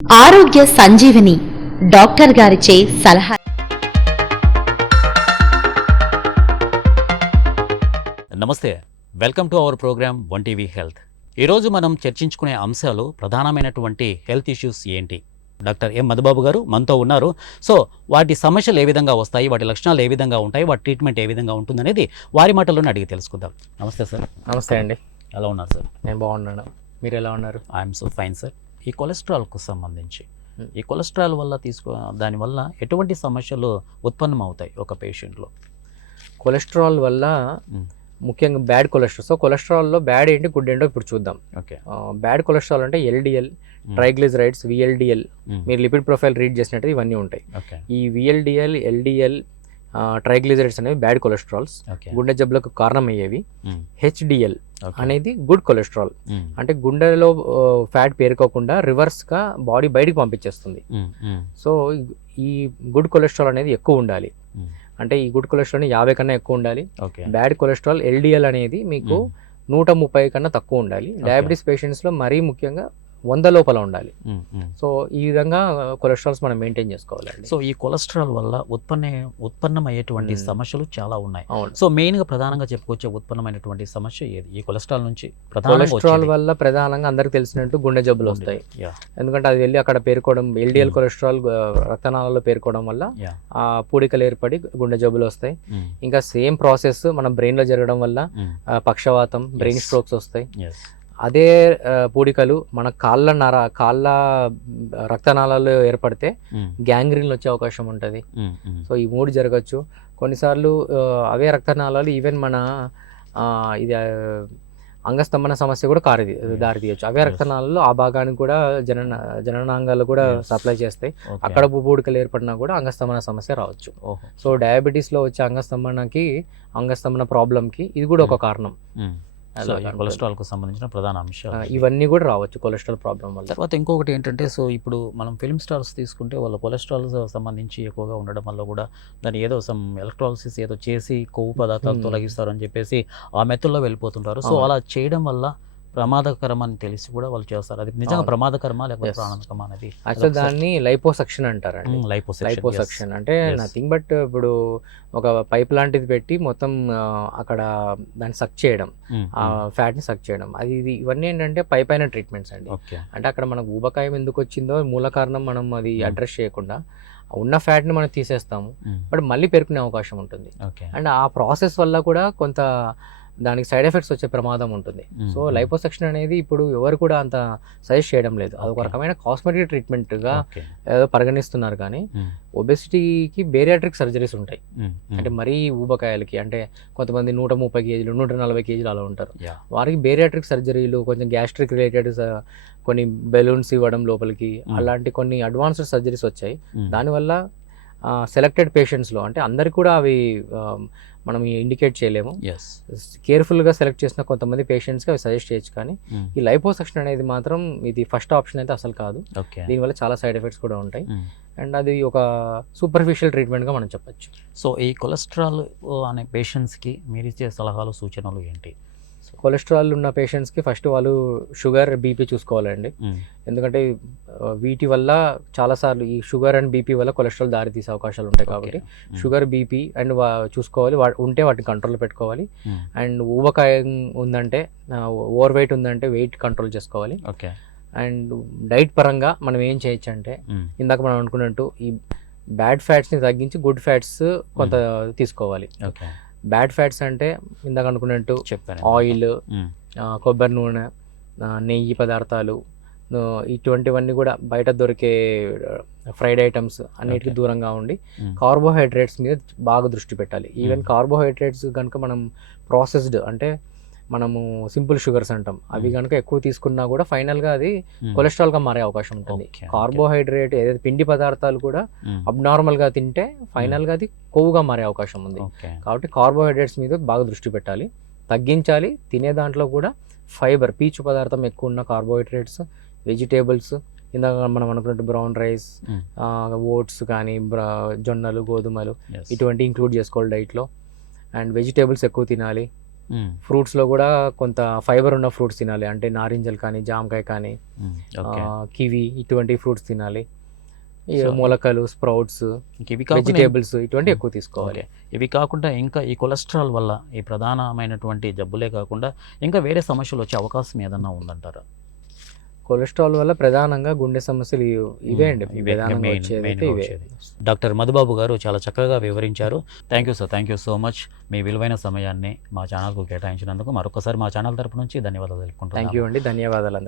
ఆరోగ్య సంజీవని డాక్టర్ గారిచే సలహా. నమస్తే, welcome to our program one TV health. ఈరోజు మనం చర్చించుకునే అంశాలు ప్రధానమైనటువంటి హెల్త్ ఇష్యూస్ ఏంటి. డాక్టర్ ఎం మధుబాబు గారు మనతో ఉన్నారు. సో వాటి సమస్యలు ఏ విధంగా వస్తాయి, వాటి లక్షణాలు ఏ విధంగా ఉంటాయి, వాటి ట్రీట్మెంట్ ఏ విధంగా ఉంటుందనేది వారి మాటల్లోనే అడిగి తెలుసుకుందాం. నమస్తే సార్. నమస్తే అండి. ఎలా ఉన్నారు సార్? నేను బాగున్నాను, మీరు ఎలా ఉన్నారు? I'm so fine sir. ఈ కొలెస్ట్రాల్కు సంబంధించి ఈ కొలెస్ట్రాల్ వల్ల దానివల్ల ఎటువంటి సమస్యలు ఉత్పన్నం అవుతాయి ఒక పేషెంట్లో? కొలెస్ట్రాల్ వల్ల ముఖ్యంగా బ్యాడ్ కొలెస్ట్రాల్. సో కొలెస్ట్రాల్లో బ్యాడ్ ఏంటి, గుడ్ ఏంటో ఇప్పుడు చూద్దాం. ఓకే. బ్యాడ్ కొలెస్ట్రాల్ అంటే ఎల్డిఎల్, ట్రైగ్లిజరైడ్స్, విఎల్డిఎల్. మీరు లిపిడ్ ప్రొఫైల్ రీడ్ చేసినట్టు ఇవన్నీ ఉంటాయి. ఈ విఎల్డిఎల్, ఎల్డిఎల్, ట్రైగ్లిజరైడ్స్ అనేవి బ్యాడ్ కొలెస్ట్రాల్స్, గుండె జబ్బులకు కారణమయ్యేవి. హెచ్డిఎల్ అనేది గుడ్ కొలెస్ట్రాల్, అంటే గుండెలో ఫ్యాట్ పేరుకోకుండా రివర్స్గా బాడీ బయటికి పంపించేస్తుంది. సో ఈ గుడ్ కొలెస్ట్రాల్ అనేది ఎక్కువ ఉండాలి. అంటే ఈ గుడ్ కొలెస్ట్రాల్ 50 కన్నా ఎక్కువ ఉండాలి. బ్యాడ్ కొలెస్ట్రాల్ ఎల్డిఎల్ అనేది మీకు 130 కన్నా తక్కువ ఉండాలి. డయాబెటీస్ పేషెంట్స్లో మరీ ముఖ్యంగా 100 లోపల ఉండాలి. సో ఈ విధంగా కొలెస్ట్రాల్స్ మనం మెయింటైన్ చేసుకోవాలండి. సో ఈ కొలెస్ట్రాల్ వల్ల ఉత్పన్నమయ్యేటువంటి సమస్యలు చాలా ఉన్నాయి. సో మెయిన్గా ప్రధానంగా చెప్పుకొచ్చే ఉత్పన్నమైనటువంటి సమస్య ఏది ఈ కొలెస్ట్రాల్ నుంచి? కొలెస్ట్రాల్ వల్ల ప్రధానంగా అందరికి తెలిసినట్టు గుండె జబ్బులు వస్తాయి. ఎందుకంటే అది వెళ్ళి అక్కడ పేరుకోవడం, ఎల్డిఎల్ కొలెస్ట్రాల్ రక్తనాళాల్లో పేరుకోవడం వల్ల ఆ పూడికలు ఏర్పడి గుండె జబ్బులు వస్తాయి. ఇంకా సేమ్ ప్రాసెస్ మన బ్రెయిన్ లో జరగడం వల్ల పక్షవాతం, బ్రెయిన్ స్ట్రోక్స్ వస్తాయి. అదే పూడికలు మన కాళ్ళ రక్తనాళాలు ఏర్పడితే గ్యాంగ్రీన్ వచ్చే అవకాశం ఉంటుంది. సో ఈ 3 జరగచ్చు. కొన్నిసార్లు అవే రక్తనాళాలు ఈవెన్ మన ఇది అంగస్తంభన సమస్య కూడా దారి తీయచ్చు. అవే రక్తనాళాలు ఆ భాగానికి కూడా జననాంగాలు కూడా సప్లై చేస్తాయి. అక్కడ పూడికలు ఏర్పడినా కూడా అంగస్తంభన సమస్య రావచ్చు. సో డయాబెటీస్లో వచ్చే అంగస్తంభన ప్రాబ్లంకి ఇది కూడా ఒక కారణం. కొలెస్ట్రాల్ కు సంబంధించిన ప్రధాన అంశాలు ఇవన్నీ కూడా రావచ్చు కొలెస్ట్రాల్ ప్రాబ్లం వల్ల. తర్వాత ఇంకొకటి ఏంటంటే, సో ఇప్పుడు మనం ఫిల్మ్ స్టార్స్ తీసుకుంటే వాళ్ళ కొలెస్ట్రాల్ సంబంధించి ఎక్కువగా ఉండడం వల్ల కూడా దాన్ని ఏదో సమ్ ఎలక్ట్రాలిసిస్ ఏదో చేసి కొవ్వు పదార్థాలు తొలగిస్తారు అని చెప్పేసి ఆ మెథడ్లో వెళ్ళిపోతుంటారు. సో అలా చేయడం వల్ల ప్రమాదకరం అని తెలిసి కూడా వాళ్ళు చేస్తారు. అది నిజంగా ప్రమాదకరమా లేకపోతే ప్రాణాంతకమా అనేది? యాక్చువల్ దాన్ని లైపోసక్షన్ అంటారండి. లైపోసక్షన్ అంటే నథింగ్ బట్ ఇప్పుడు ఒక పైప్ లాంటిది పెట్టి మొత్తం అక్కడ దాన్ని సక్ చేయడం, ఆ ఫ్యాట్ ని సక్ చేయడం. ఇవన్నీ ఏంటంటే పైన ట్రీట్మెంట్స్ అండి. అంటే అక్కడ మనకు ఊబకాయం ఎందుకు వచ్చిందో మూల కారణం మనం అది అడ్రస్ చేయకుండా ఉన్న ఫ్యాట్ ని మనం తీసేస్తాము, బట్ మళ్ళీ పేరుకునే అవకాశం ఉంటుంది. అండ్ ఆ ప్రాసెస్ వల్ల కూడా కొంత దానికి సైడ్ ఎఫెక్ట్స్ వచ్చే ప్రమాదం ఉంటుంది. సో లైపోసక్షన్ అనేది ఇప్పుడు ఎవరు కూడా అంత సజెస్ట్ చేయడం లేదు. అది ఒక రకమైన కాస్మెటిక్ ట్రీట్మెంట్ గా ఏదో పరిగణిస్తున్నారు. కానీ ఒబెసిటీకి బేరియాట్రిక్ సర్జరీస్ ఉంటాయి. అంటే మరీ ఊబకాయాలకి, అంటే కొంతమంది 130 కేజీలు 140 కేజీలు అలా ఉంటారు. వారికి బేరియాట్రిక్ సర్జరీలు, కొంచెం గ్యాస్ట్రిక్ రిలేటెడ్ కొన్ని బెలూన్స్ ఇవ్వడం లోపలికి, అలాంటి కొన్ని అడ్వాన్స్డ్ సర్జరీస్ వచ్చాయి. దానివల్ల సెలెక్టెడ్ పేషెంట్స్లో, అంటే అందరికి కూడా అవి మనం ఇండికేట్ చేయలేము. కేర్ఫుల్గా సెలెక్ట్ చేసిన కొంతమంది పేషెంట్స్కి అవి సజెస్ట్ చేయొచ్చు. కానీ ఈ లైపోసక్షన్ అనేది మాత్రం ఇది ఫస్ట్ ఆప్షన్ అయితే అసలు కాదు. దీనివల్ల చాలా సైడ్ ఎఫెక్ట్స్ కూడా ఉంటాయి. అండ్ అది ఒక సూపర్ఫిషియల్ ట్రీట్మెంట్గా మనం చెప్పచ్చు. సో ఈ కొలెస్ట్రాల్ అనే పేషెంట్స్కి మీరు ఇచ్చే సలహాలు, సూచనలు ఏంటి? కొలెస్ట్రాల్ ఉన్న పేషెంట్స్కి ఫస్ట్ వాళ్ళు షుగర్, బీపీ చూసుకోవాలండి. ఎందుకంటే వీటి వల్ల చాలాసార్లు ఈ షుగర్ అండ్ బీపీ వల్ల కొలెస్ట్రాల్ దారి తీసే అవకాశాలు ఉంటాయి. కాబట్టి షుగర్, బీపీ అండ్ చూసుకోవాలి. ఉంటే వాటిని కంట్రోల్లో పెట్టుకోవాలి. అండ్ ఊబకాయం ఉందంటే, ఓవర్ వెయిట్ ఉందంటే వెయిట్ కంట్రోల్ చేసుకోవాలి. అండ్ డైట్ పరంగా మనం ఏం చేయొచ్చు అంటే, ఇందాక మనం అనుకున్నట్టు ఈ బ్యాడ్ ఫ్యాట్స్ని తగ్గించి గుడ్ ఫ్యాట్స్ కొంత తీసుకోవాలి. బ్యాడ్ ఫ్యాట్స్ అంటే ఇందాక అనుకున్నట్టు ఆయిల్, కొబ్బరి నూనె, నెయ్యి పదార్థాలు, ఇటువంటివన్నీ కూడా బయట దొరికే ఫ్రైడ్ ఐటమ్స్ అన్నిటికీ దూరంగా ఉండి కార్బోహైడ్రేట్స్ మీద బాగా దృష్టి పెట్టాలి. ఈవెన్ కార్బోహైడ్రేట్స్ కనుక మనం ప్రాసెస్డ్, అంటే మనము సింపుల్ షుగర్స్ అంటాం, అవి కనుక ఎక్కువ తీసుకున్నా కూడా ఫైనల్గా అది కొలెస్ట్రాల్గా మారే అవకాశం ఉంటుంది. కార్బోహైడ్రేట్ ఏదైతే పిండి పదార్థాలు కూడా అబ్నార్మల్గా తింటే ఫైనల్గా అది కొవ్వుగా మారే అవకాశం ఉంది. కాబట్టి కార్బోహైడ్రేట్స్ మీద బాగా దృష్టి పెట్టాలి, తగ్గించాలి. తినే దాంట్లో కూడా ఫైబర్, పీచు పదార్థం ఎక్కువ ఉన్న కార్బోహైడ్రేట్స్, వెజిటేబుల్స్, ఇందాక మనం అనుకున్నట్టు బ్రౌన్ రైస్, ఓట్స్ కానీ జొన్నలు, గోధుమలు, ఇటువంటి ఇంక్లూడ్ చేసుకోవాలి డైట్లో. అండ్ వెజిటేబుల్స్ ఎక్కువ తినాలి. ఫ్రూట్స్లో కూడా కొంత ఫైబర్ ఉన్న ఫ్రూట్స్ తినాలి, అంటే నారింజలు కానీ జామకాయ కానీ ఓకే. కివి ఇటువంటి ఫ్రూట్స్ తినాలి. ఈ So, మొలకలు, స్ప్రౌట్స్, ఇవి కాకుండా వెజిటేబుల్స్ ఇటువంటి ఎక్కువ తీసుకోవాలి. ఓకే. ఇవి కాకుండా ఇంకా ఈ కొలెస్ట్రాల్ వల్ల ఈ ప్రధానమైనటువంటి జబ్బులే కాకుండా ఇంకా వేరే సమస్యలు వచ్చే అవకాశం ఏదన్నా ఉందంటారా? కొలెస్ట్రాల్ వల్ల ప్రధానంగా గుండె సమస్యలు ఇవే అండి, ఇవే ప్రధానంగా మెయిన్ వచ్చేది మెయిన్గా ఇవే. వచ్చేది. డాక్టర్ మధుబాబు గారు చాలా చక్కగా వివరించారు. Thank you sir, thank you so much. మీ విలువైన సమయాన్ని మా ఛానల్కు కేటాయించినందుకు మరొకసారి మా ఛానల్ తరపు నుంచి ధన్యవాదాలు థ్యాంక్ యూ తెలుపుకుంటున్నాను. అండి, ధన్యవాదాలు అందరికీ.